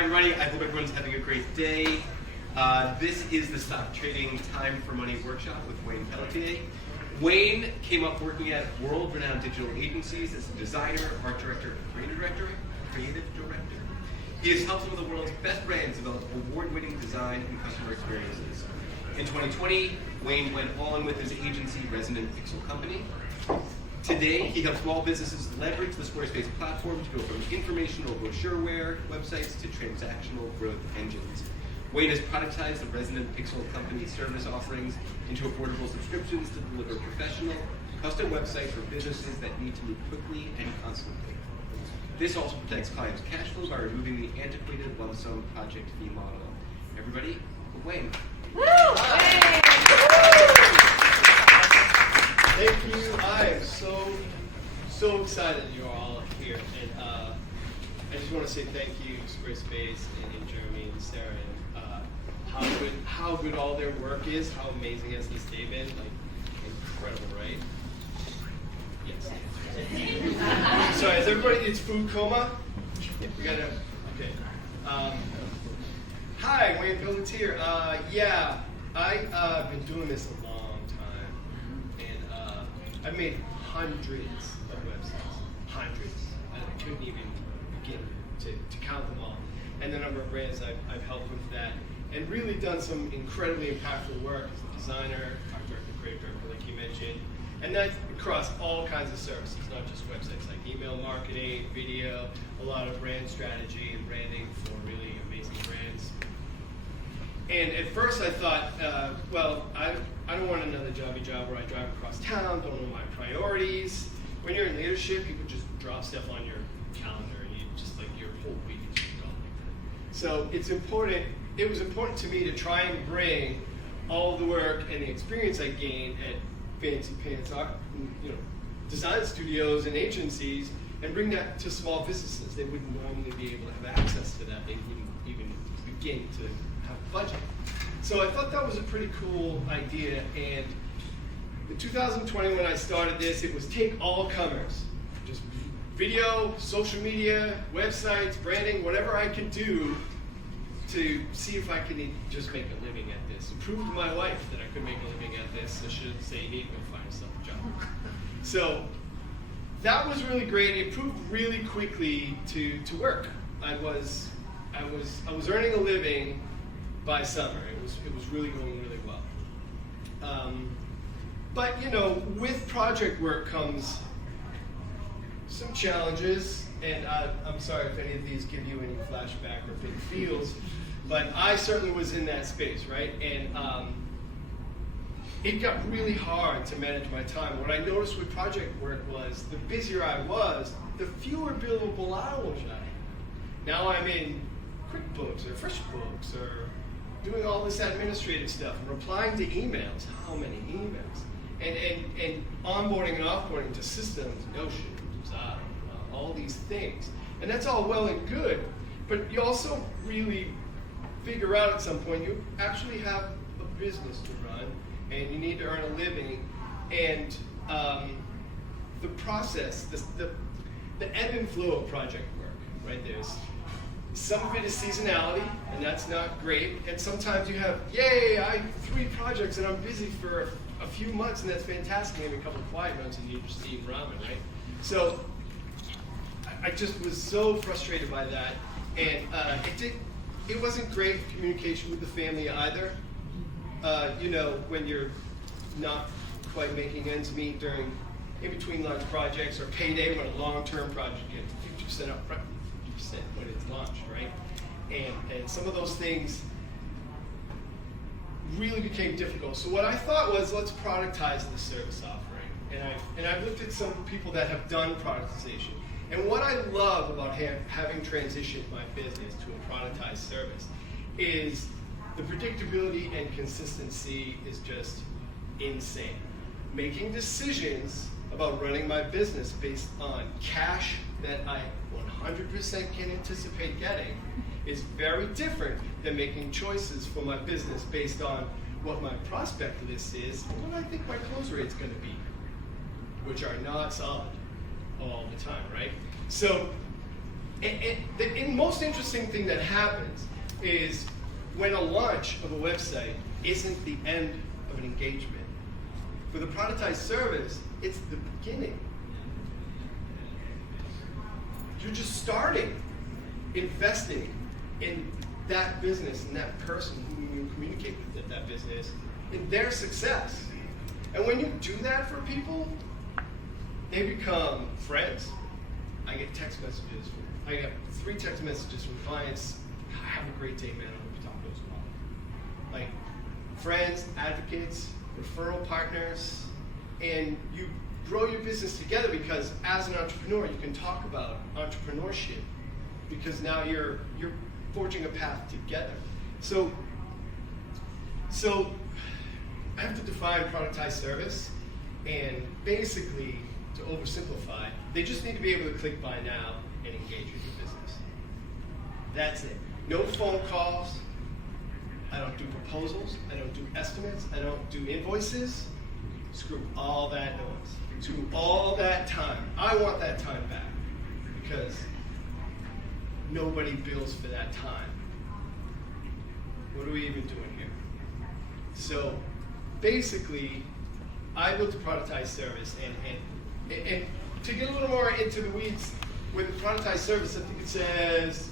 Hi everybody, I hope everyone's having a great day. This is the Stop Trading Time for Money workshop with Wayne Pelletier. Wayne came up working at world-renowned digital agencies as a designer, art director, creative director. He has helped some of the world's best brands develop award-winning design and customer experiences. In 2020, Wayne went on with his agency, Resonant Pixel Company. Today, he helps small businesses leverage the Squarespace platform to go from informational brochureware websites to transactional growth engines. Wayne has productized the Resonant Pixel Company service offerings into affordable subscriptions to deliver professional, custom websites for businesses that need to move quickly and constantly. This also protects clients' cash flow by removing the antiquated lump sum project fee model. Everybody, Wayne. Woo! Thank you. I am so excited you're all here, and I just want to say thank you to Squarespace and Jeremy and Sarah, and how good all their work is, how amazing has this day been? Like incredible, right? Yes. Sorry, is everybody? It's food coma. We gotta. Okay. Hi, Wayne Pelletier. Yeah, I've been doing this a long time, and I've made hundreds of websites, hundreds. I couldn't even begin to count them all. And the number of brands I've helped with that, and really done some incredibly impactful work as a designer, art director, creative director, like you mentioned. And that's across all kinds of services, not just websites, like email marketing, video, a lot of brand strategy and branding for really amazing brands. And at first I thought, well, I don't want another jobby job where I drive across town, don't know my priorities. When you're in leadership, people just drop stuff on your calendar and you just like your whole week is just gone like that. So it was important to me to try and bring all the work and the experience I gained at fancy pants art, design studios and agencies, and bring that to small businesses. They wouldn't normally be able to have access to that. They wouldn't even begin to have a budget. So I thought that was a pretty cool idea. And in 2020, when I started this, it was take all comers, just video, social media, websites, branding, whatever I could do to see if I could just make a living at this. And prove to my wife that I could make a living at this. I shouldn't say you need to go find yourself a job. So that was really great. It proved really quickly to work. I was earning a living by summer. It was really going really well. But with project work comes some challenges, and I'm sorry if any of these give you any flashback or big feels, but I certainly was in that space, right? And it got really hard to manage my time. What I noticed with project work was the busier I was, the fewer billable hours I had. Now I'm in QuickBooks or FreshBooks or doing all this administrative stuff and replying to emails. How many emails? And onboarding and offboarding to systems, Notion, all these things. And that's all well and good, but you also really figure out at some point you actually have a business to run and you need to earn a living. And the process, the ebb and flow of project work, right? There's some of it is seasonality, and that's not great. And sometimes you have, yay, I have 3 projects and I'm busy for a few months, and that's fantastic. Maybe a couple of quiet months and you just eat ramen, right? So I just was so frustrated by that, and it wasn't great communication with the family either. When you're not quite making ends meet during in between large projects or payday when a long-term project gets 50% up front, 50% when it's launched, right? And some of those things really became difficult. So what I thought was, let's productize the service offering. And I looked at some people that have done productization. And what I love about having transitioned my business to a productized service is the predictability and consistency is just insane. Making decisions about running my business based on cash that I 100% can anticipate getting is very different than making choices for my business based on what my prospect list is and what I think my close rate's going to be, which are not solid all the time, right? So And the most interesting thing that happens is when a launch of a website isn't the end of an engagement. For the productized service, it's the beginning. You're just starting investing in that business and that person who you communicate with at that business, in their success. And when you do that for people, they become friends. I get text messages. I get 3 text messages from clients. Have a great day, man. I hope your talk goes well. Like friends, advocates, referral partners, and you grow your business together because as an entrepreneur, you can talk about entrepreneurship because now you're forging a path together. So I have to define productized service, and basically, to oversimplify, they just need to be able to click buy now and engage with your business. That's it. No phone calls. I don't do proposals. I don't do estimates. I don't do invoices. Screw all that noise. Screw all that time. I want that time back because nobody bills for that time. What are we even doing here? So basically, I built a productized service, and to get a little more into the weeds with the productized service, I think it says,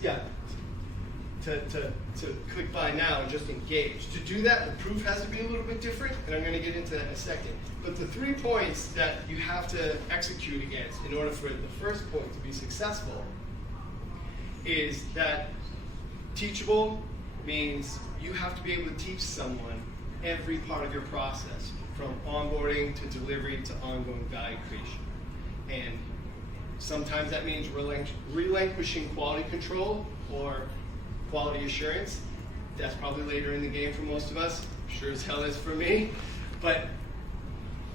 to click buy now and just engage. To do that, the proof has to be a little bit different, and I'm going to get into that in a second. But the 3 points that you have to execute against in order for the first point to be successful is that teachable means you have to be able to teach someone every part of your process, from onboarding to delivery to ongoing value creation. And sometimes that means relinquishing quality control or quality assurance. That's probably later in the game for most of us. Sure as hell is for me. But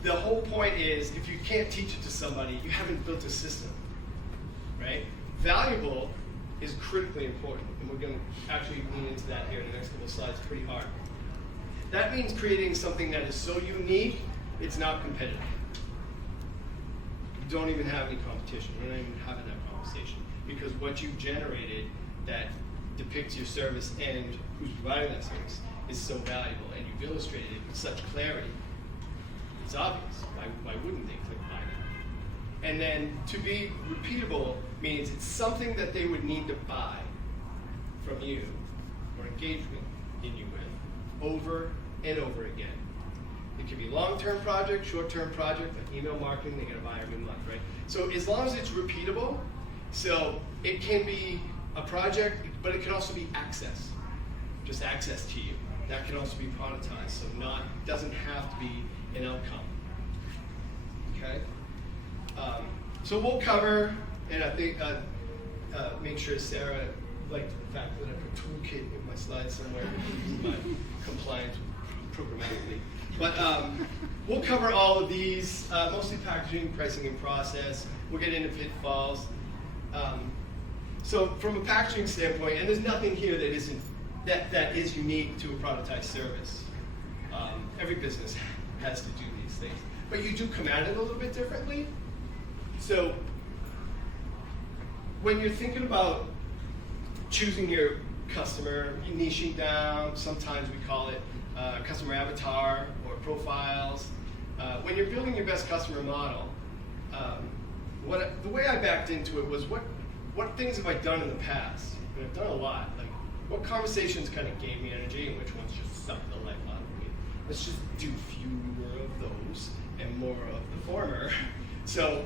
the whole point is, if you can't teach it to somebody, you haven't built a system, right? Valuable is critically important, and we're going to actually lean into that here in the next couple of slides pretty hard. That means creating something that is so unique, it's not competitive. You don't even have any competition. We're not even having that conversation, because what you've generated that depicts your service and who's providing that service is so valuable, and you've illustrated it with such clarity. It's obvious. Why wouldn't they click buy now? And then to be repeatable means it's something that they would need to buy from you or engage in you with over and over again. It can be long-term project, short-term project, like email marketing, they gotta buy every month, right? So as long as it's repeatable, so it can be a project, but it can also be access, just access to you. That can also be productized, so doesn't have to be an outcome. Okay? So we'll cover, and I think make sure Sarah liked the fact that I put toolkit in my slides somewhere, my compliance programmatically. But we'll cover all of these, mostly packaging, pricing, and process. We'll get into pitfalls. So from a packaging standpoint, and there's nothing here that is unique to a productized service. Every business has to do these things, but you do come at it a little bit differently. So when you're thinking about choosing your customer, niching down, sometimes we call it customer avatar or profiles. When you're building your best customer model, the way I backed into it was what things have I done in the past? And I've done a lot. Like, what conversations kind of gave me energy and which ones just sucked the life out of me? Let's just do fewer of those and more of the former. So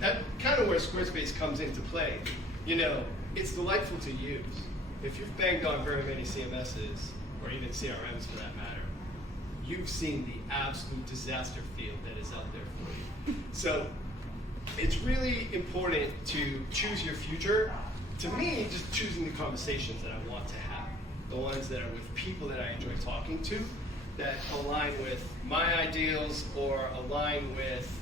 that kind of where Squarespace comes into play. You know, it's delightful to use. If you've banged on very many CMSs, or even CRMs for that matter, you've seen the absolute disaster field that is out there for you. So it's really important to choose your future. To me, just choosing the conversations that I want to have, the ones that are with people that I enjoy talking to, that align with my ideals or align with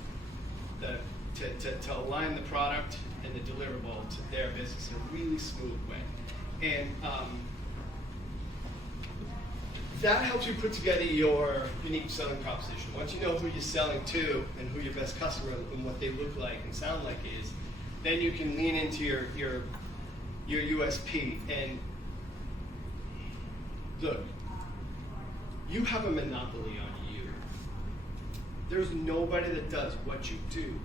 to align the product and the deliverable to their business in a really smooth way. And that helps you put together your unique selling proposition. Once you know who you're selling to and who your best customer and what they look like and sound like is, then you can lean into your your USP. And look, you have a monopoly on you. There's nobody that does what you do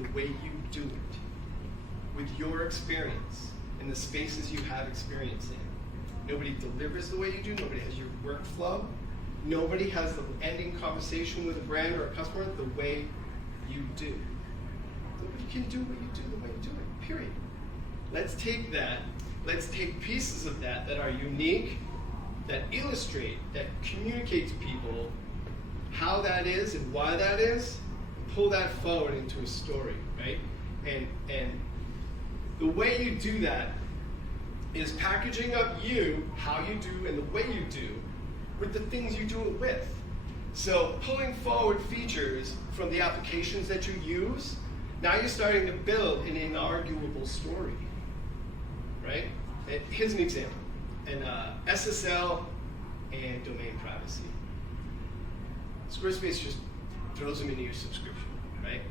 the way you do it, with your experience in the spaces you have experience in. Nobody delivers the way you do. Nobody has your workflow. Nobody has the ending conversation with a brand or a customer the way you do. Nobody can do what you do the way you do it, period. Let's take that. Let's take pieces of that that are unique, that illustrate, that communicate to people how that is and why that is, and pull that forward into a story, right? And the way you do that is packaging up you, how you do, and the way you do, with the things you do it with. So pulling forward features from the applications that you use, now you're starting to build an inarguable story, right? And here's an example, SSL and domain privacy. Squarespace just throws them into your subscription, right?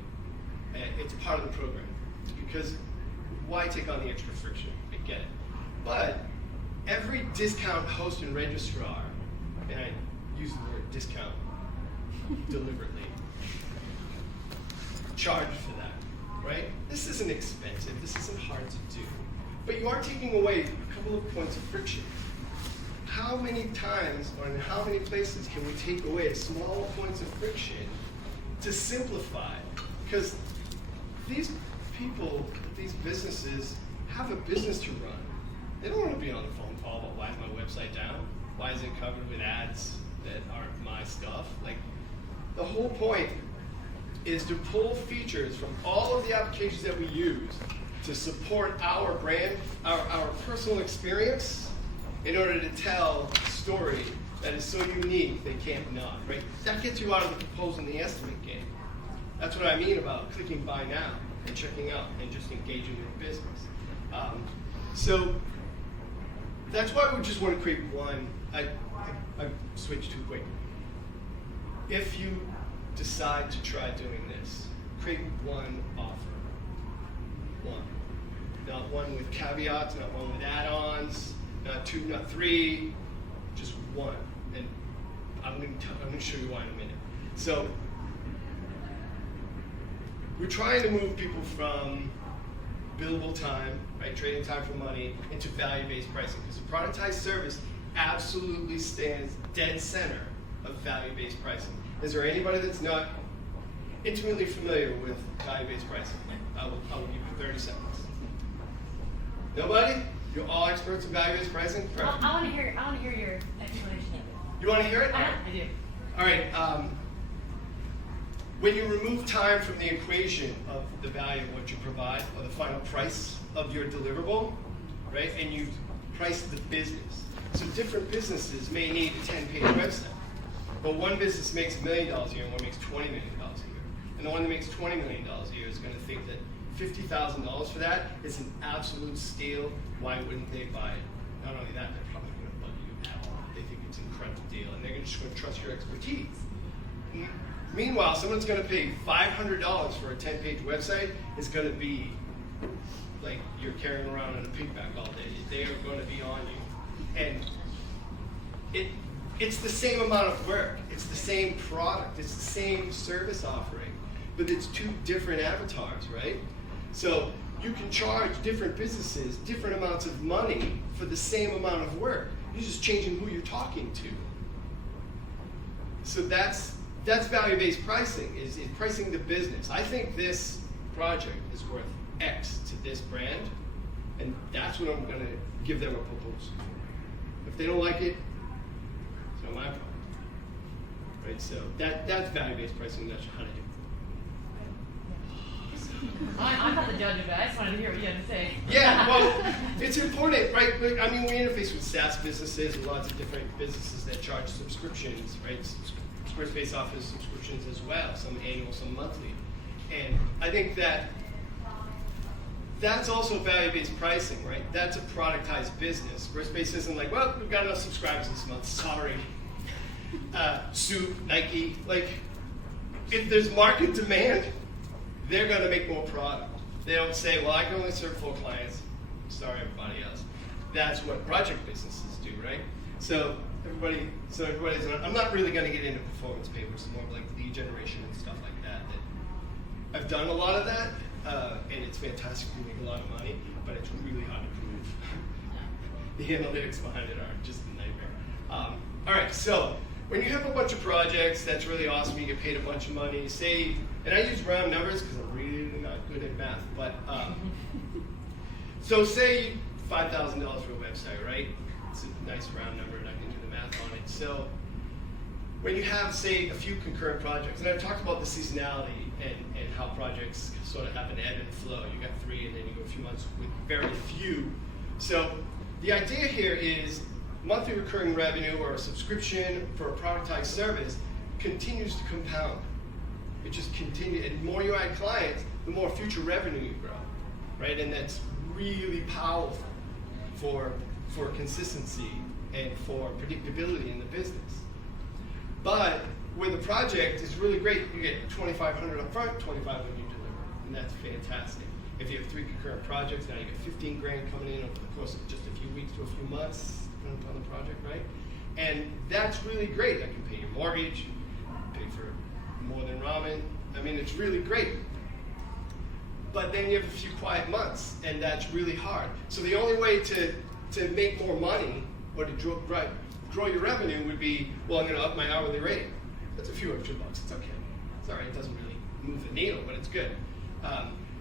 And it's part of the program, because why take on the extra friction? I get it. But every discount host and registrar, and I use the word discount deliberately, charge for that, right? This isn't expensive, this isn't hard to do. But you are taking away a couple of points of friction. How many times or in how many places can we take away small points of friction to simplify? Because these people, these businesses, have a business to run. They don't want to be on a phone call about why is my website down? Why is it covered with ads that aren't my stuff? Like, the whole point is to pull features from all of the applications that we use to support our brand, our personal experience, in order to tell a story that is so unique they can't not, right? That gets you out of the propose and the estimate game. That's what I mean about clicking buy now and checking out and just engaging in business. So that's why we just want to create one. I switched too quick. If you decide to try doing this, create one offer. One. Not one with caveats, not one with add-ons, not two, not three, just one. And I'm going to show you why in a minute. So we're trying to move people from billable time, right, trading time for money, into value-based pricing, because a productized service absolutely stands dead center of value-based pricing. Is there anybody that's not intimately familiar with value-based pricing? I will give you 30 seconds. Nobody? You're all experts in value-based pricing? I want to hear your explanation of it. You want to hear it? I do. All right. When you remove time from the equation of the value of what you provide, or the final price of your deliverable, right, and you price the business. So different businesses may need a 10-page website, but one business makes $1 million a year and one makes $20 million a year. And the one that makes $20 million a year is going to think that $50,000 for that is an absolute steal. Why wouldn't they buy it? Not only that, they're probably going to bug you at all. They think it's an incredible deal, and they're just going to trust your expertise. Meanwhile, someone's going to pay $500 for a 10-page website. Is going to be like you're carrying around in a pigback all day. They are going to be on you, and it's the same amount of work. It's the same product. It's the same service offering, but it's two different avatars, right? So you can charge different businesses different amounts of money for the same amount of work. You're just changing who you're talking to. So that's value-based pricing, is pricing the business. I think this project is worth X to this brand, and that's what I'm going to give them a proposal for. If they don't like it, it's not my problem. Right? So that's value-based pricing. That's how to do it. I'm not the judge of it. I just wanted to hear what you had to say. Yeah, well, it's important, right? I mean, we interface with SaaS businesses and lots of different businesses that charge subscriptions, right? Squarespace offers subscriptions as well, some annual, some monthly. And I think that's also value-based pricing, right? That's a productized business. Squarespace isn't like, well, we've got enough subscribers this month, sorry. Soup, Nike, like, if there's market demand, they're going to make more product. They don't say, well, I can only serve 4 clients. Sorry, everybody else. That's what project businesses do, right? So everybody's. I'm not really going to get into performance papers. It's more like lead generation and stuff like that. I've done a lot of that, and it's fantastic. We make a lot of money, but it's really hard to prove. The analytics behind it are just a nightmare. All right, so when you have a bunch of projects, that's really awesome. You get paid a bunch of money. Say, and I use round numbers because I'm really not good at math, but so say $5,000 for a website, right? It's a nice round number, and I can do the math on it. So when you have, say, a few concurrent projects, and I've talked about the seasonality and how projects sort of have an ebb and flow. You got 3, and then you go a few months with very few. So the idea here is monthly recurring revenue or a subscription for a productized service continues to compound. It just continues, and the more you add clients, the more future revenue you grow, right? And that's really powerful for consistency and for predictability in the business. But with a project, it's really great. You get $2,500 up front, $25 when you deliver, and that's fantastic. If you have 3 concurrent projects, now you get 15 grand coming in over the course of just a few weeks to a few months, depending upon the project, right? And that's really great. That can pay your mortgage, pay for more than ramen. I mean, it's really great. But then you have a few quiet months, and that's really hard. So the only way to make more money or to grow your revenue would be, well, I'm going to up my hourly rate. That's a few extra bucks. It's okay. It's all right. It doesn't really move the needle, but it's good.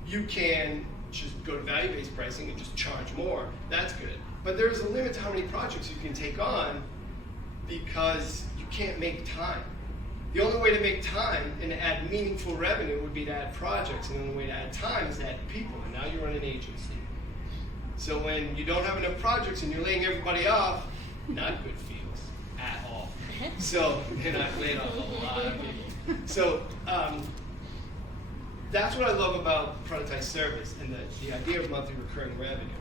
You can just go to value-based pricing and just charge more. That's good. But there's a limit to how many projects you can take on because you can't make time. The only way to make time and to add meaningful revenue would be to add projects, and the only way to add time is to add people, and now you run an agency. So when you don't have enough projects and you're laying everybody off, not good feels at all. So, and I've laid off a lot of people. So that's what I love about productized service and the idea of monthly recurring revenue.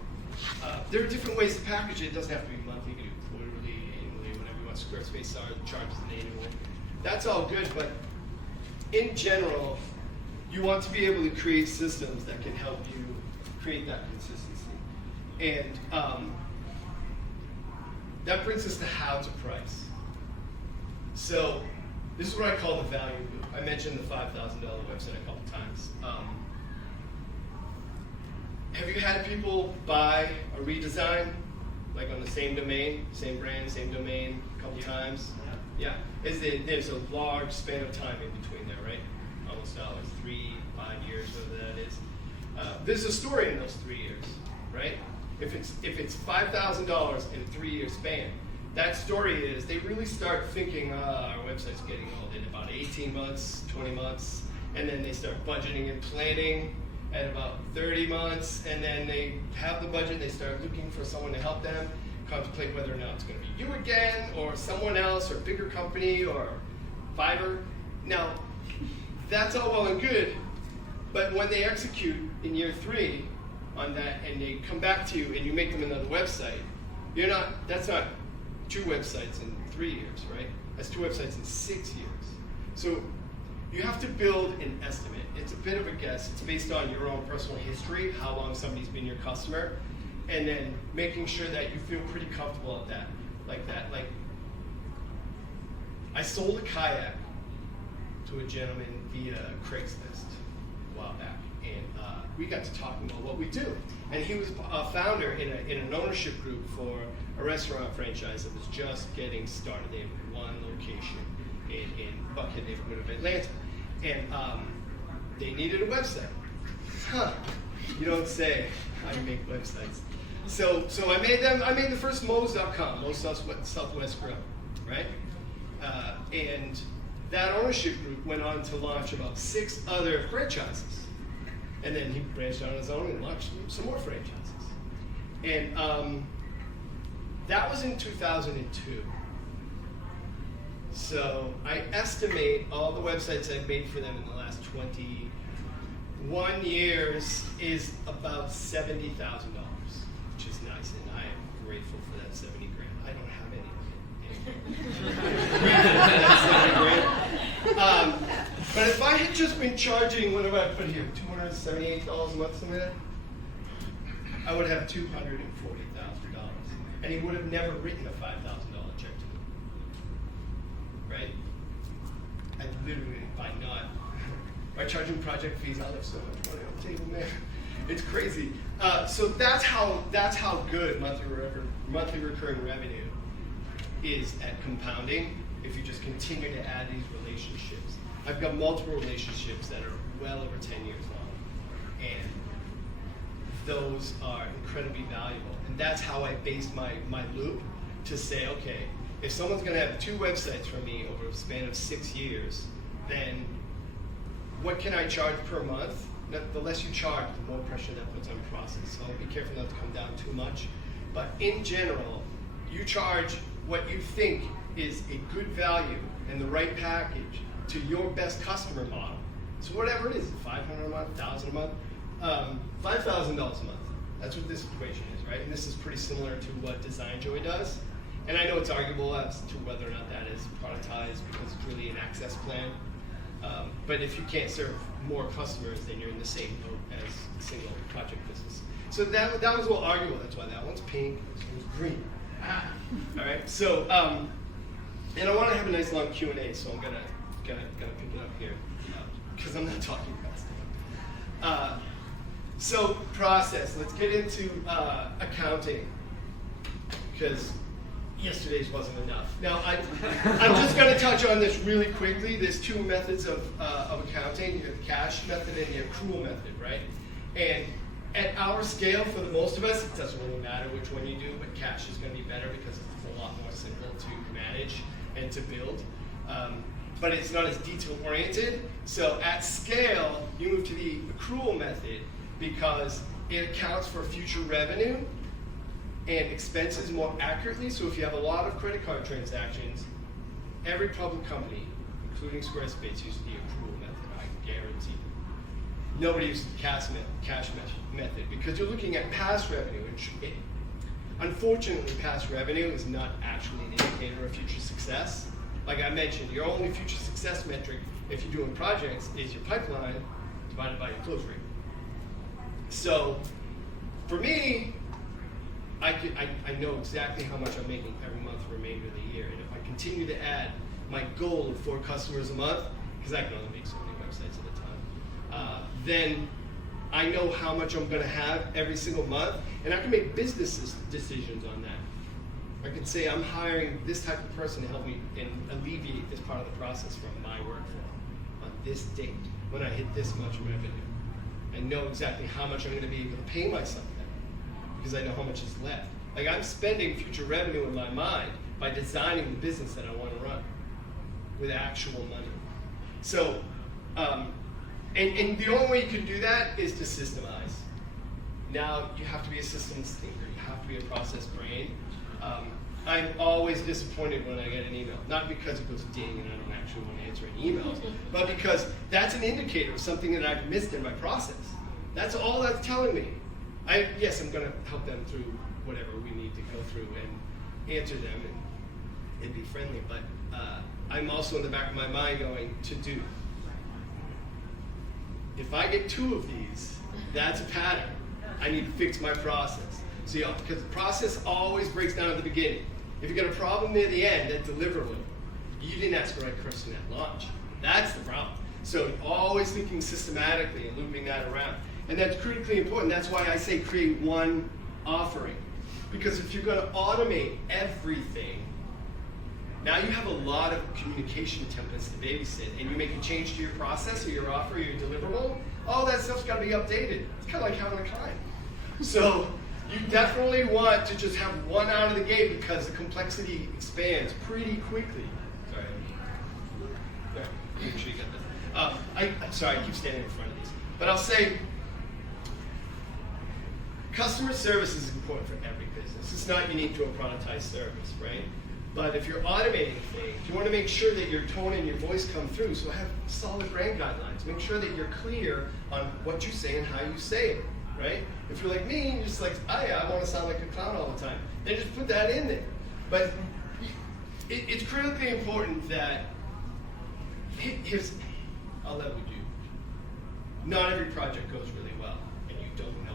There are different ways to package it. It doesn't have to be monthly. You can do quarterly, annually, whatever you want. Squarespace charges an annual. That's all good, but in general, you want to be able to create systems that can help you create that consistency. And that brings us to how to price. So this is what I call the value loop. I mentioned the $5,000 website a couple times. Have you had people buy a redesign, like on the same domain, same brand, same domain, a couple times? Yeah. There's a large span of time in between there, right? Almost always 3, 5 years, whatever that is. There's a story in those 3 years, right? If it's $5,000 in a 3-year span, that story is they really start thinking, our website's getting old in about 18 months, 20 months, and then they start budgeting and planning at about 30 months, and then they have the budget, they start looking for someone to help them contemplate whether or not it's going to be you again, or someone else, or a bigger company, or Fiverr. Now, that's all well and good, but when they execute in year 3 on that, and they come back to you and you make them another website, that's not 2 websites in 3 years, right? That's 2 websites in 6 years. So you have to build an estimate. It's a bit of a guess. It's based on your own personal history, how long somebody's been your customer, and then making sure that you feel pretty comfortable at that, like that. Like, I sold a kayak to a gentleman via Craigslist a while back, and we got to talking about what we do. And he was a founder in an ownership group for a restaurant franchise that was just getting started. They had 1 location in Buckhead neighborhood of Atlanta, and they needed a website. Huh? You don't say. I make websites. So I made the first Moe's.com, Moe's Southwest Grill, right? And that ownership group went on to launch about 6 other franchises. And then he branched out on his own and launched some more franchises. And that was in 2002. So I estimate all the websites I've made for them in the last 21 years is about $70,000, which is nice, and I am grateful for that 70 grand. I don't have any of it. But if I had just been charging, what do I put here, $278 a month, something like that? I would have $240,000, and he would have never written a $5,000 check to me, right? I literally, by charging project fees, I'll have so much money on the table, man. It's crazy. So that's how good monthly recurring revenue is at compounding if you just continue to add these relationships. I've got multiple relationships that are well over 10 years long, and those are incredibly valuable. And that's how I base my loop to say, okay, if someone's gonna have 2 websites from me over a span of 6 years, then what can I charge per month? The less you charge, the more pressure that puts on process. So be careful not to come down too much. But in general, you charge what you think is a good value and the right package to your best customer model. So whatever it is, $500 a month, $1,000 a month, $5,000 a month. That's what this equation is, right? And this is pretty similar to what Design Joy does. And I know it's arguable as to whether or not that is productized because it's really an access plan. But if you can't serve more customers, then you're in the same boat as a single project business. So that was a little arguable. That's why that one's pink, this one's green. All right. So, and I want to have a nice long Q&A, so I'm gonna pick it up here because I'm not talking fast. So process. Let's get into accounting because yesterday's wasn't enough. Now, I'm just going to touch on this really quickly. There's 2 methods of accounting. You have the cash method and the accrual method, right? And at our scale, for the most of us, it doesn't really matter which one you do, but cash is going to be better because it's a lot more simple to manage and to build. But it's not as detail-oriented. So at scale, you move to the accrual method because it accounts for future revenue and expenses more accurately. So if you have a lot of credit card transactions, every public company, including Squarespace, uses the accrual method, I guarantee. Nobody uses the cash method because you're looking at past revenue. Unfortunately, past revenue is not actually an indicator of future success. Like I mentioned, your only future success metric, if you're doing projects, is your pipeline divided by your close rate. So for me, I know exactly how much I'm making every month for the remainder of the year. And if I continue to add my goal of 4 customers a month, because I can only make so many websites at a time, then I know how much I'm going to have every single month, and I can make business decisions on that. I can say I'm hiring this type of person to help me and alleviate this part of the process from my workflow on this date when I hit this much revenue. I know exactly how much I'm going to be able to pay myself then because I know how much is left. Like I'm spending future revenue in my mind by designing the business that I want to run with actual money. So, and the only way you can do that is to systemize. Now you have to be a systems thinker. You have to be a process brain. I'm always disappointed when I get an email. Not because it goes ding and I don't actually want to answer any emails, but because that's an indicator of something that I've missed in my process. That's all that's telling me. Yes, I'm going to help them through whatever we need to go through and answer them and be friendly, but I'm also in the back of my mind going to do. If I get 2 of these, that's a pattern. I need to fix my process. So, because the process always breaks down at the beginning. If you get a problem near the end, that deliverable, you didn't ask the right person at launch. That's the problem. So always thinking systematically and looping that around. And that's critically important. That's why I say create one offering. Because if you're going to automate everything, now you have a lot of communication templates to babysit, and you make a change to your process or your offer or your deliverable, all that stuff's got to be updated. It's kind of like having a client. So you definitely want to just have one out of the gate because the complexity expands pretty quickly. Sorry. There, make sure you get that. I'm sorry, I keep standing in front of these. But I'll say, customer service is important for every business. It's not unique to a productized service, right? But if you're automating things, you want to make sure that your tone and your voice come through. So have solid brand guidelines. Make sure that you're clear on what you say and how you say it, right? If you're like me, you're just like, oh yeah, I want to sound like a clown all the time. Then just put that in there. But it's critically important that, I'll level you. Not every project goes really well, and you don't know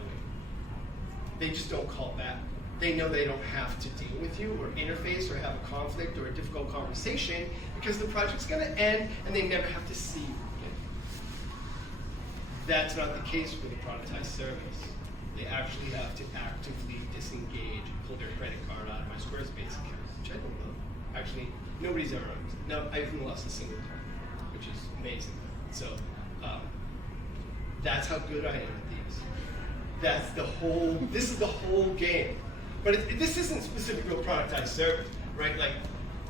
they just don't call back. They know they don't have to deal with you or interface or have a conflict or a difficult conversation because the project's going to end and they never have to see you again. That's not the case with a productized service. They actually have to actively disengage and pull their credit card out of my Squarespace account, which I don't know. Actually, nobody's ever, no, I haven't lost a single time, which is amazing. So that's how good I am at these. This is the whole game. But this isn't specific to a productized service, right? Like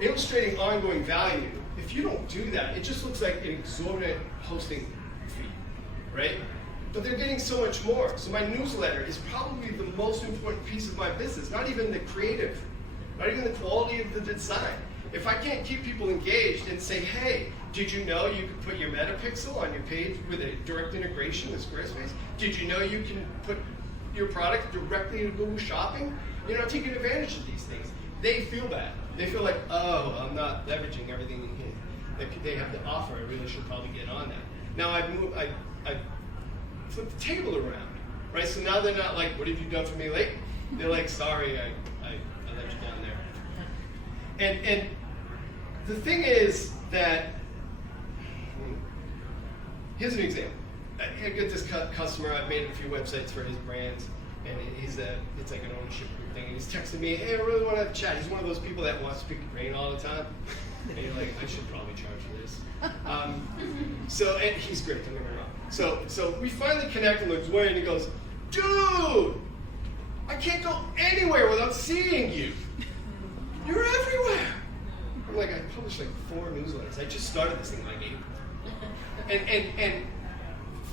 illustrating ongoing value, if you don't do that, it just looks like an exorbitant hosting fee, right? But they're getting so much more. So my newsletter is probably the most important piece of my business, not even the creative, not even the quality of the design. If I can't keep people engaged and say, hey, did you know you could put your meta pixel on your page with a direct integration with Squarespace? Did you know you can put your product directly into Google Shopping? You're not taking advantage of these things. They feel bad. They feel like, oh, I'm not leveraging everything that they have to offer. I really should probably get on that. Now I flipped the table around, right? So now they're not like, what have you done for me lately? They're like, sorry, I let you down there. And the thing is that, here's an example. I get this customer, I've made a few websites for his brands, and it's like an ownership group thing, and he's texting me, hey, I really want to have a chat. He's one of those people that wants to speak your brain all the time, and you're like, I should probably charge for this. And he's great, don't get me wrong. So we finally connect, and looks away, and he goes, dude, I can't go anywhere without seeing you. You're everywhere. I'm like, I published like 4 newsletters. I just started this thing like April. And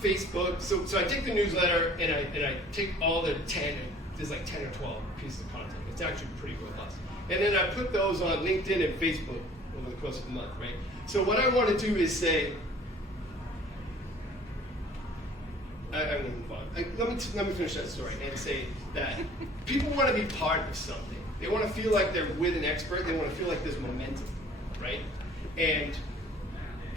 Facebook, so I take the newsletter and I take all the 10, there's like 10 or 12 pieces of content. It's actually pretty robust. And then I put those on LinkedIn and Facebook over the course of the month, right? So what I want to do is say, I'm going to move on. Let me finish that story and say that people want to be part of something. They want to feel like they're with an expert. They want to feel like there's momentum, right? And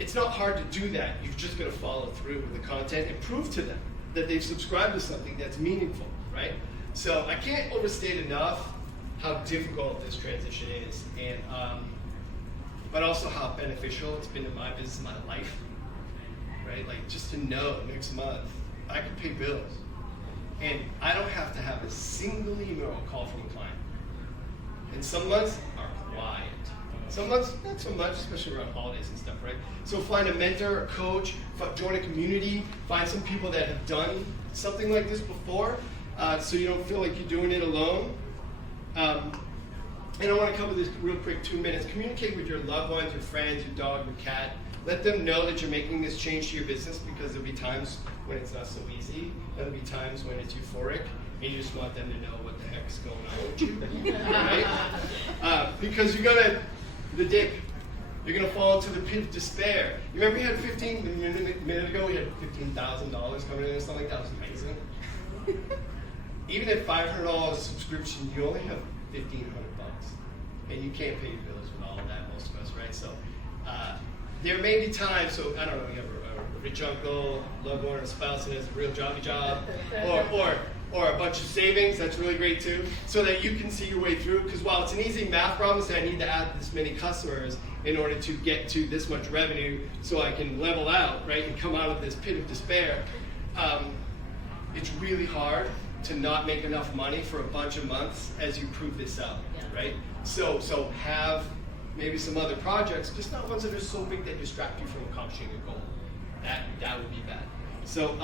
it's not hard to do that. You've just got to follow through with the content and prove to them that they've subscribed to something that's meaningful, right? So I can't overstate enough how difficult this transition is, and but also how beneficial it's been to my business, my life, right? Like just to know next month I can pay bills, and I don't have to have a single email or call from a client. And some months are quiet. Some months, not so much, especially around holidays and stuff, right? So find a mentor, a coach, join a community, find some people that have done something like this before, so you don't feel like you're doing it alone. And I want to cover this real quick, 2 minutes. Communicate with your loved ones, your friends, your dog, your cat. Let them know that you're making this change to your business, because there'll be times when it's not so easy, and there'll be times when it's euphoric, and you just want them to know what the heck's going on with you, right? Because you're gonna, the dip, you're gonna fall into the pit of despair. You remember we had a minute ago, we had $15,000 coming in or something, that was amazing. Even at $500 subscription, you only have $1,500, and you can't pay your bills with all of that, most of us, right? So there may be times, so I don't know, you have a rich uncle, loved one, or a spouse that has a real jobby job, or a bunch of savings, that's really great too, so that you can see your way through, because while it's an easy math problem, say I need to add this many customers in order to get to this much revenue so I can level out, right, and come out of this pit of despair, it's really hard to not make enough money for a bunch of months as you prove this out, right? So have maybe some other projects, just not ones that are so big that distract you from accomplishing your goal. That would be bad. So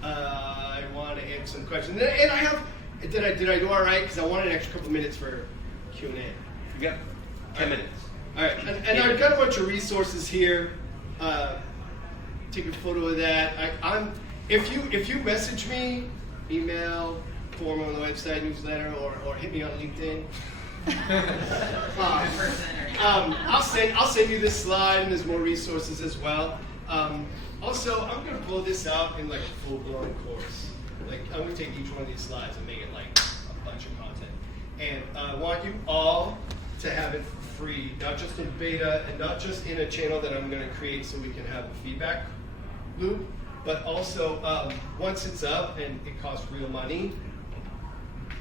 I want to answer some questions, and I have. Did I do all right? Because I wanted an extra couple minutes for Q&A. You got 10 minutes. All right, and I've got a bunch of resources here. Take a photo of that. If you message me, email, form on the website, newsletter, or hit me on LinkedIn. I'll send you this slide, and there's more resources as well. Also, I'm going to blow this out in like a full-blown course. Like I'm going to take each one of these slides and make it like a bunch of content. And I want you all to have it for free, not just in beta and not just in a channel that I'm going to create so we can have a feedback loop, But also, once it's up and it costs real money,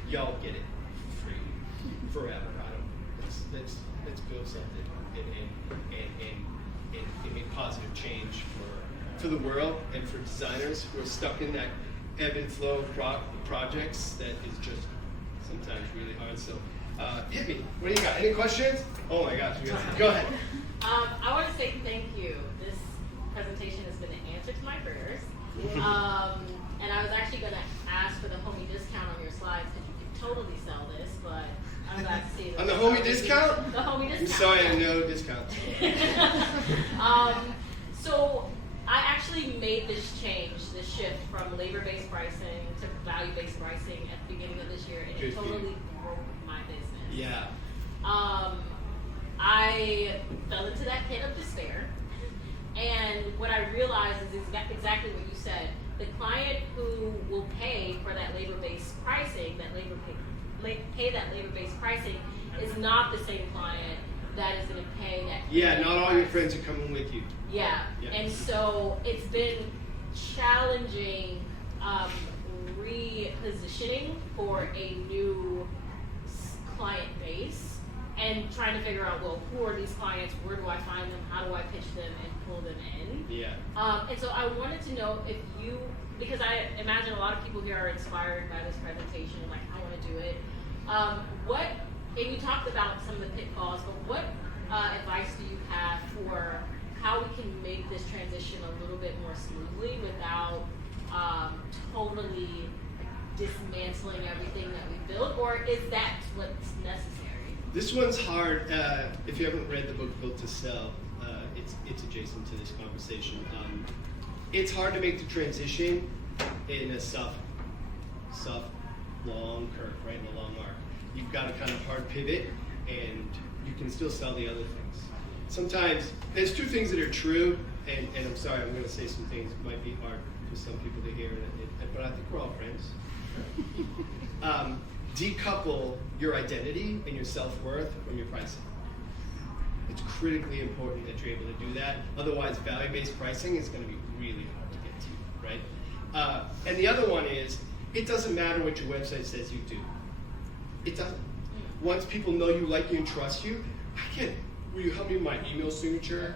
y'all get it free forever. I don't. Let's build something and make positive change for the world and for designers who are stuck in that ebb and flow of projects that is just sometimes really hard. So hit me. What do you got? Any questions? Oh my gosh, go ahead. I want to say thank you. This presentation has been an answer to my prayers. And I was actually going to ask for the homie discount on your slides because you could totally sell this, but I'm glad to see that. On the homie discount? The homie discount. I'm sorry, I know discounts. So I actually made this change, this shift from labor-based pricing to value-based pricing at the beginning of this year, and it totally broke my business. Yeah. I fell into that pit of despair, and what I realized is exactly what you said. The client who will pay for that labor-based pricing, pay that labor-based pricing, is not the same client that is going to pay that. Yeah, not all your friends are coming with you. Yeah, and so it's been challenging repositioning for a new client base and trying to figure out, well, who are these clients? Where do I find them? How do I pitch them and pull them in? Yeah. And so I wanted to know if you, because I imagine a lot of people here are inspired by this presentation, like, I want to do it. And you talked about some of the pitfalls, but what advice do you have for how we can make this transition a little bit more smoothly without totally dismantling everything that we built, or is that what's necessary? This one's hard. If you haven't read the book Built to Sell, it's adjacent to this conversation. It's hard to make the transition in a soft, long curve, right, in a long arc. You've got to kind of hard pivot, and you can still sell the other things. Sometimes, there's two things that are true, and I'm sorry, I'm going to say some things that might be hard for some people to hear, but I think we're all friends. Decouple your identity and your self-worth from your pricing. It's critically important that you're able to do that. Otherwise, value-based pricing is going to be really hard to get to, right? And the other one is, it doesn't matter what your website says you do. It doesn't. Once people know you, like you, and trust you, will you help me with my email signature?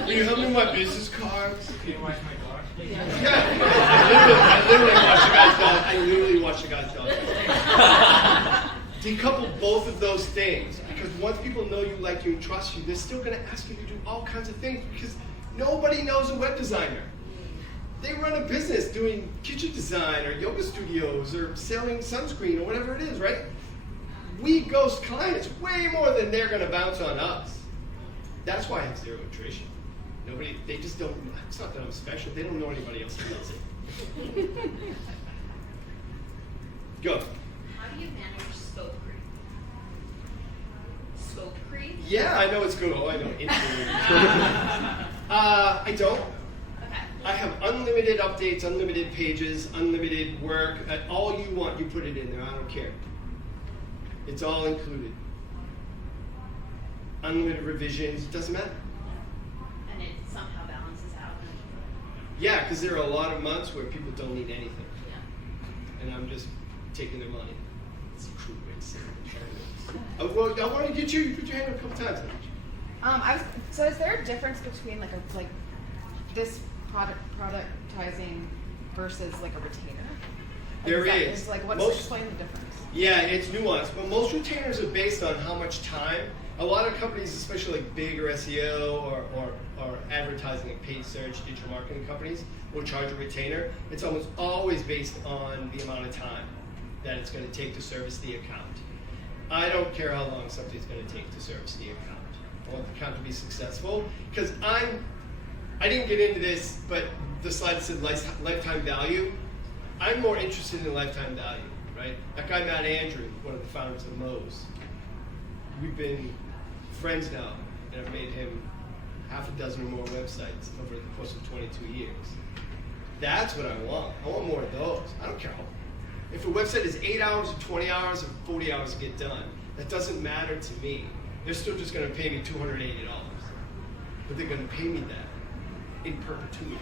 Will you help me with my business cards? Can you watch my dog? I literally watch the guy's dog. Decouple both of those things, because once people know you, like you, and trust you, they're still going to ask you to do all kinds of things, because nobody knows a web designer. They run a business doing kitchen design or yoga studios or selling sunscreen or whatever it is, right? We ghost clients way more than they're going to bounce on us. That's why I have zero attrition. They just don't, it's not that I'm special, they don't know anybody else who does it. Go. How do you manage scope creep? Scope creep? Yeah, I know it's good. Oh, I know. I don't. Okay. I have unlimited updates, unlimited pages, unlimited work. All you want, you put it in there. I don't care. It's all included. Unlimited revisions, it doesn't matter. And it somehow balances out. Yeah, because there are a lot of months where people don't need anything. Yeah. And I'm just taking their money. It's a cruel way to say it. Well, I want to get you put your hand up a couple times. So is there a difference between like this productizing versus like a retainer? There is. is. Like, explain the difference? Yeah, it's nuanced, but most retainers are based on how much time. A lot of companies, especially like big or SEO or advertising, like paid search, digital marketing companies, will charge a retainer. It's almost always based on the amount of time that it's going to take to service the account. I don't care how long something's going to take to service the account. I want the account to be successful, because I didn't get into this, but the slide said lifetime value. I'm more interested in lifetime value, right? That guy, Matt Andrew, one of the founders of Moe's, we've been friends now, and I've made him half a dozen or more websites over the course of 22 years. That's what I want. I want more of those. I don't care how. If a website is 8 hours or 20 hours or 40 hours to get done, that doesn't matter to me. They're still just going to pay me $280, but they're going to pay me that. in perpetuity.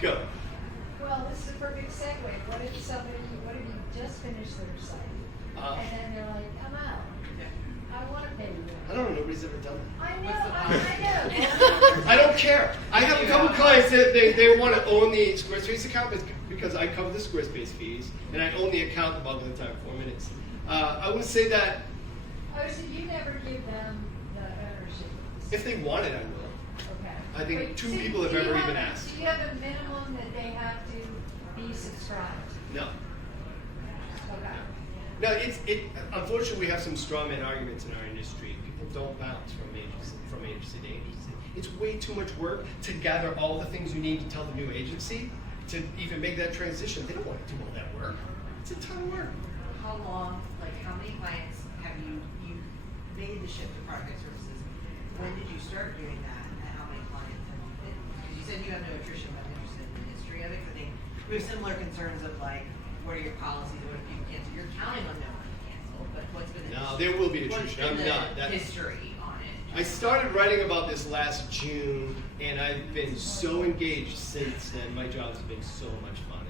Go. Well, this is a perfect segue. What if you just finished their site, and then they're like, I'm out. I want to pay you. I don't know, nobody's ever done that. I know. I don't care. I have a couple clients that they want to own the Squarespace account because I cover the Squarespace fees, and I own the account the bulk of the time, 4 minutes. I would say that Oh, so you never give them the ownership? if they want it, I will. Okay. I think But two see, people have do you ever even asked. Do you have a minimum that they have to be subscribed? No. Okay. No, unfortunately we have some straw man arguments in our industry. People don't bounce from agency to agency. It's way too much work to gather all the things you need to tell the new agency to even make that transition. They don't want to do all that work. It's a ton of work. How long, like how many clients have you made the shift to product services? When did you start doing that, and how many clients have you been? Because you said you have no attrition, but I'm interested in the history of it. 'Cause I think we have similar concerns of like, what are your policies, what if people cancel? You're counting on no one to cancel, but what's been the No, there will be what's attrition. been I'm the not. history on it? I started writing about this last June, and I've been so engaged since then. My job has been so much fun.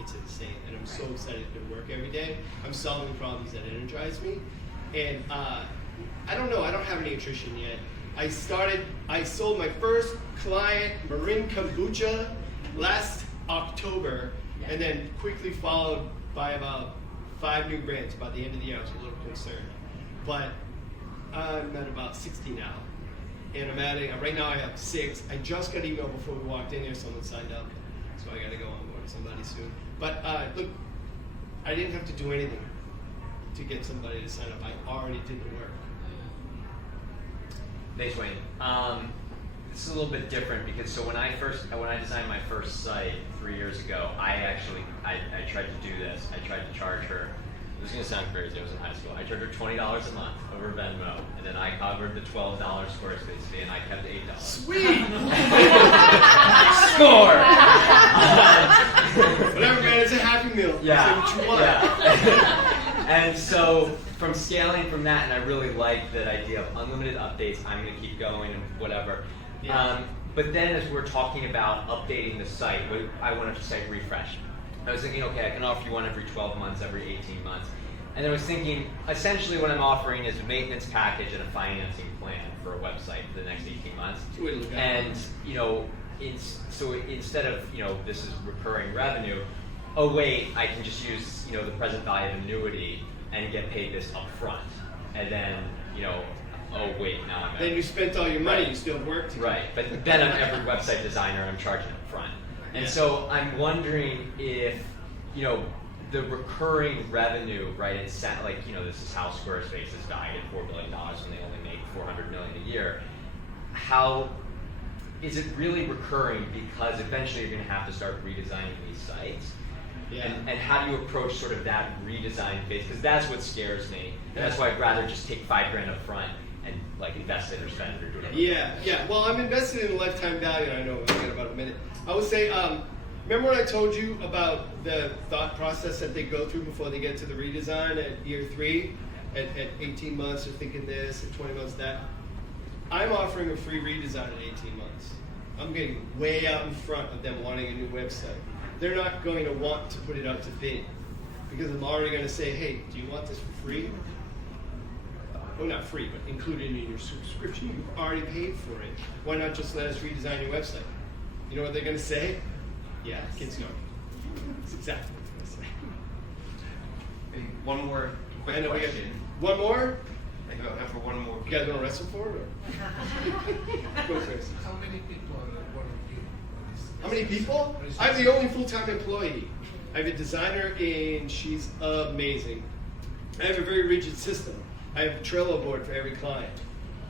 It's insane, and I'm so excited to work every day. I'm solving problems that energize me, and I don't know. I don't have any attrition yet. I sold my first client, Marin Kombucha, last October, and then quickly followed by about 5 new brands. By the end of the year, I was a little concerned, but I'm at about 60 now, and I'm adding. Right now, I have 6. I just got email before we walked in here. Someone signed up, so I got to go on board with somebody soon. But look, I didn't have to do anything to get somebody to sign up. I already did the work. Thanks, Wayne. This is a little bit different because when I designed my first site 3 years ago, I tried to do this. I tried to charge her. This is gonna sound crazy. I was in high school. I charged her $20 a month over Venmo, and then I covered the $12 Squarespace fee, and I kept $8. Sweet. Score. Whatever, man. It's a happy meal. Yeah. Say what you want. Yeah. And so from scaling from that, and I really like that idea of unlimited updates. I'm going to keep going and whatever. Yeah. But then as we're talking about updating the site, I wanted to site refresh. I was thinking, okay, I can offer you one every 12 months, every 18 months. And I was thinking, essentially what I'm offering is a maintenance package and a financing plan for a website for the next 18 months. And, so instead of, this is recurring revenue, oh wait, I can just use, the present value of annuity and get paid this up front. And then, oh wait, now I'm Then you spent all your money, Right. you still worked. Right, but then I'm every website designer, I'm charging up front. And Yeah. so I'm wondering if, the recurring revenue, right, it's like, this is how Squarespace is valued at $4 billion when they only make $400 million a year. How is it really recurring? Because eventually you're going to have to start redesigning these sites. Yeah. And how do you approach sort of that redesign phase? Because that's what scares me. And that's why I'd rather just take $5,000 up front and like invest it or spend it or do whatever. Yeah. Well, I'm invested in lifetime value. I know I've got about a minute. I would say, remember when I told you about the thought process that they go through before they get to the redesign at year 3? At 18 months, they're thinking this. At 20 months, that. I'm offering a free redesign at 18 months. I'm getting way out in front of them wanting a new website. They're not going to want to put it out to bid because I'm already going to say, hey, do you want this for free? Well, not free, but included in your subscription. You've already paid for it. Why not just let us redesign your website? You know what they're going to say? Yeah, kids know. That's exactly what they're going to say. Maybe one more I quick know we got question. one more. I go have for one more. You guys want to wrestle for it? Or? Go first. How many people are working? How many people? I'm the only full-time employee. I have a designer and she's amazing. I have a very rigid system. I have a Trello board for every client,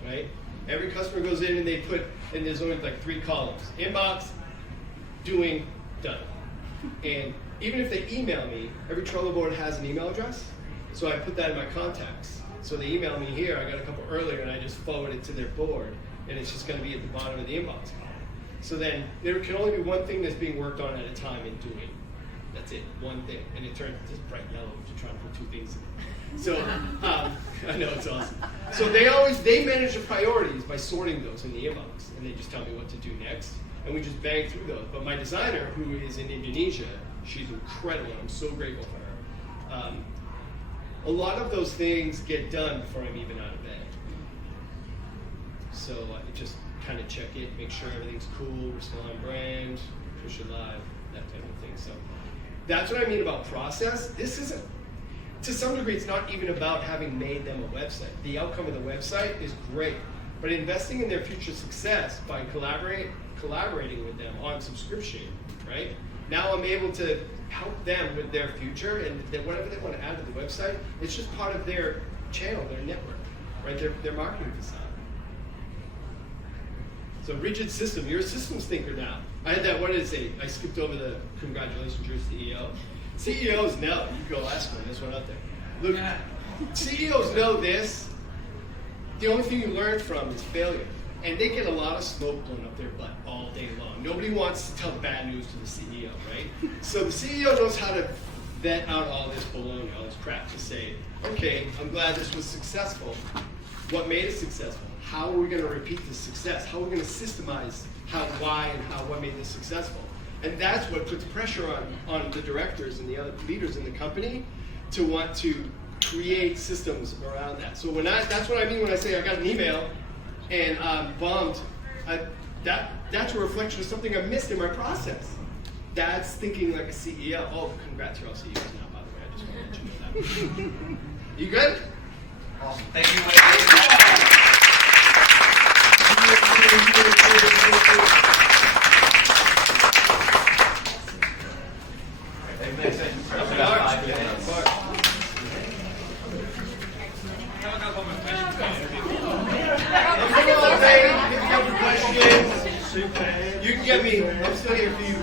right? Every customer goes in and they put, and there's only like 3 columns. Inbox, doing, done. And even if they email me, every Trello board has an email address. So I put that in my contacts. So they email me here, I got a couple earlier and I just forward it to their board. And it's just gonna be at the bottom of the inbox column. So then there can only be one thing that's being worked on at a time and doing. That's it, one thing, and it turns this bright yellow if you're trying to put two things in it. So, I know it's awesome. So they manage the priorities by sorting those in the inbox, and they just tell me what to do next, and we just bang through those. But my designer, who is in Indonesia, she's incredible, and I'm so grateful for her. A lot of those things get done before I'm even out of bed. So I just kind of check it, make sure everything's cool, we're still on brand, push it live, that type of thing. So that's what I mean about process. This isn't, to some degree, it's not even about having made them a website. The outcome of the website is great, but investing in their future success by collaborating with them on subscription, right? Now I'm able to help them with their future, and that whatever they want to add to the website, it's just part of their channel, their network, right? Their marketing facade. So rigid system, you're a systems thinker now. I had that, what did it say? I skipped over the congratulations, you're a CEO. CEOs know, you can go ask one, there's one out there. Look, CEOs know this. The only thing you learn from is failure. And they get a lot of smoke blown up their butt all day long. Nobody wants to tell bad news to the CEO, right? So the CEO knows how to vet out all this baloney, all this crap to say, okay, I'm glad this was successful. What made it successful? How are we going to repeat this success? How are we going to systemize why and what made this successful? And that's what puts pressure on the directors and the other leaders in the company to want to create systems around that. So that's what I mean when I say I got an email and I'm bummed. That's a reflection of something I missed in my process. That's thinking like a CEO. Oh, congrats, you're all CEOs now, by the way. I just want to let you know that. You good? Awesome. Thank you, Wayne. You can get me. I'm still here for you.